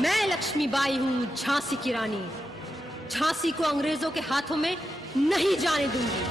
मैं लक्ष्मीबाई हूँ, झांसी की रानी। झांसी को अंग्रेज़ों के हाथों में नहीं जाने दूँगी।